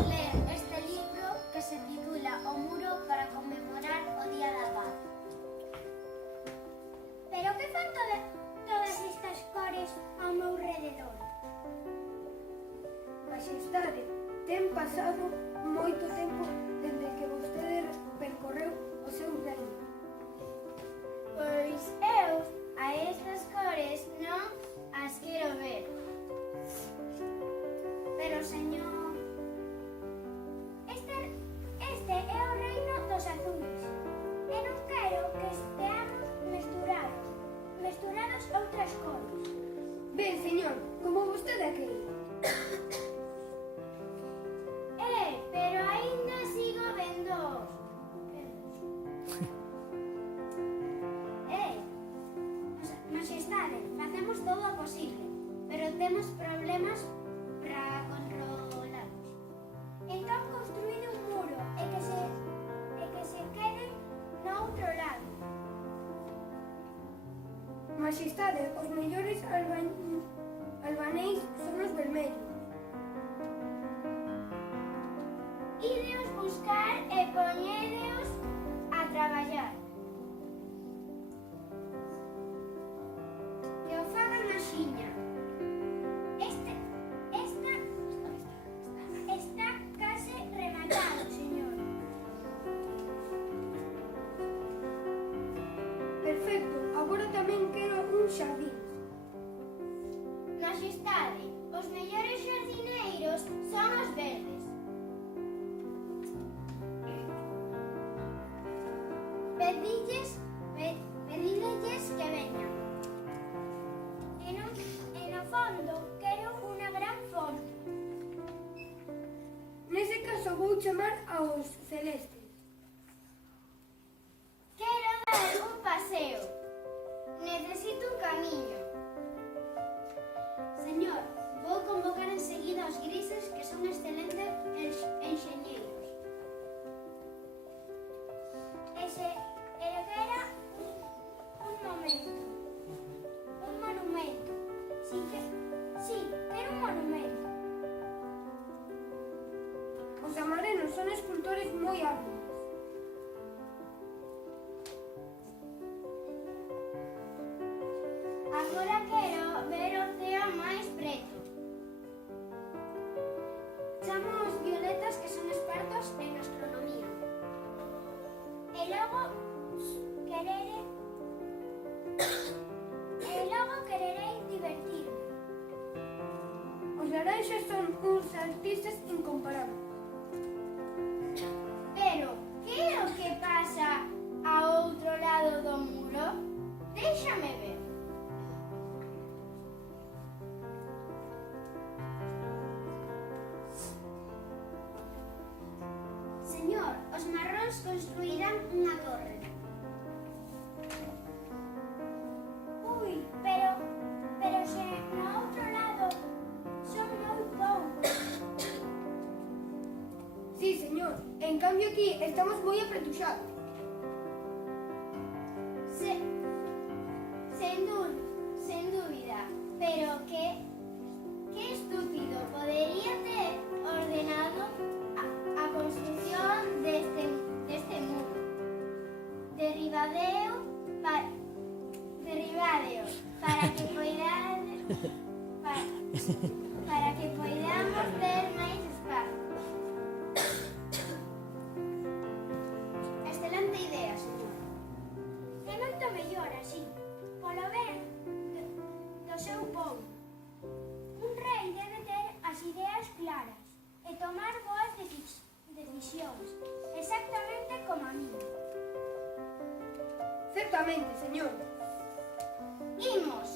ler este libro que se titula O Muro para conmemorar o Día da Paz. Pero que fan todas estas cores ao meu rededor? Maxestade, ten pasado moito tempo dende que vostede percorreu o seu reino. Pois eu a estas cores non as quero ver. Pero, señor, este é o reino dos azules. E non quero que esteamos mesturados outras cores. Ben, señor, como vostede a queira. Pero aínda sigo vendo Maxestade, facemos todo o posible, pero temos problemas para controlalos. Entón construíde un muro e que se quede no outro lado. Maxestade, os mellores albaneis son os vermellos. Ideos buscar e poñedeos a traballar. Que o fagan na xiña. Está case rematado, señor. Perfecto, agora tamén quero un xardín. Maxestade, os mellores xardineiros son os verdes. Pedilles que veñan. E no fondo quero unha gran fonte. Nese caso vou chamar aos celestes. Quero dar un paseo. Necesito un camiño. Señor, vou convocar enseguida os grises que son excelentes enxeñeiros. Pero que era un monumento. Sí, era un monumento. Os amarelos son escultores moi hábiles. Agora quero ver o ceo máis preto. Chamo os violetas que son expertos en astronomía. E logo quererei divertirme. Os laranxas son uns artistas incomparables. Pero, que é o que pasa ao outro lado do muro? Déixame ver. Señor, os marróns construirán unha torre. Ui, pero se no outro lado son moi poucos. Sí, señor, en cambio aquí estamos moi apretuxados. Sen dúbida, pero que estúpido podería ter ordenado a construción deste muro. Derribadeo para que poidamos ter máis espazo. Excelente idea, señor. É moito mellor así, polo ben do seu povo. Un rei debe ter as ideas claras e tomar boas decisións, exactamente como a mí. Certamente, señor. Imos!